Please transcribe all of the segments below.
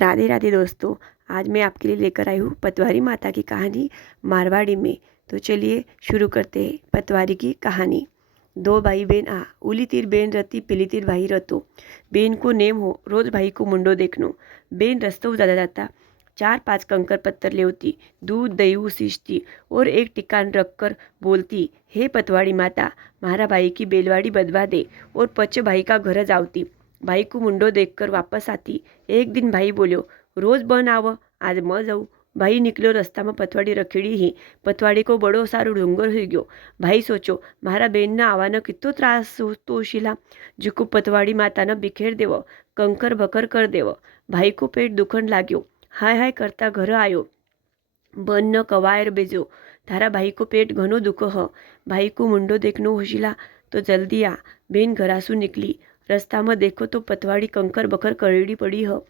राधे राधे दोस्तों। आज मैं आपके लिए लेकर आई हूँ पतवारी माता की कहानी मारवाड़ी में। तो चलिए शुरू करते हैं पतवारी की कहानी। दो भाई बहन उली तीर बेन रती पीली तीर भाई रतो। बेन को नेम हो रोज भाई को मुंडो देखनो। बेन रस्तो जाता जाता 4-5 कंकर पत्थर लेवती, दूध दही सींचती और एक टिकान रखकर बोलती, हे पतवाड़ी माता, मारा भाई की बेलवाड़ी बदवा दे। और पच भाई का घर जावती। भाई को मुंडो देखकर वापस आती। एक दिन भाई बोल्यो, रोज बन आव, आज म जाऊँ। भाई निकलो, रस्ता में पतवाड़ी रखेड़ी ही। पतवाड़ी को बड़ो सारो डूंगर हो गयो। भाई सोचो, मारा बेन ने आवानो कितो त्रास तो शिला, जीको पतवाड़ी माता ने बिखेर देवो, कंकर बकर कर देवो। भाई को पेट दुखन लाग्यो। हाय हाय करता घर आयो। बन न कवायर बेजो, थारा भाई को पेट घणो दुख ह। भाई को मुंडो देखनो होशिला तो जल्दी आ। बेन घरासू निकली। रस्ता में देखो तो पतवाड़ी कंकर बकर करेड़ी पड़ी ह।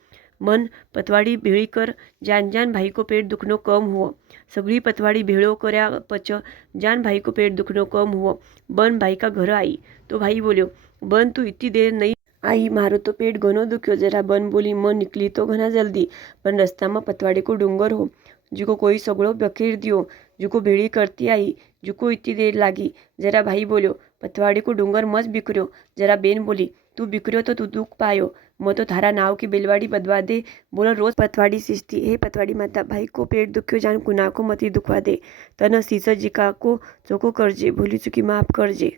मन पतवाड़ी भेड़ी कर, जान जान भाई को पेट दुखनो कम हुआ। सगड़ी पतवाड़ी भेड़ो कर्या पच जान भाई को पेट दुखनो कम हुआ। बन भाई का घर आई तो भाई बोल्यो, बन तू इतनी देर नहीं आई, मारो तो पेट घणो दुख्यो जरा। बन बोली, मैं निकली तो घना जल्दी, पण रस्ता में पतवाड़ी को डूंगर हो, जिको कोई सगड़ो बखेर दियो, जिको भेड़ी करती आई, जिको इतनी देर लागी जरा। भाई बोल्यो, पतवाड़ी को डूंगर मत बिखर्यो जरा। बेन बोली, तू बिखर्यो तो तू दुख पायो, मैं तो थारा नाव की बेलवाड़ी बदवा दे। बोलो रोज पतवाड़ी सींचती, हे पतवाड़ी माता, भाई को पेट दुख्यो जान कुना को मती दुखवा दे। तन सीस जिका को चोको करजे, भूली चुकी माफ करजे।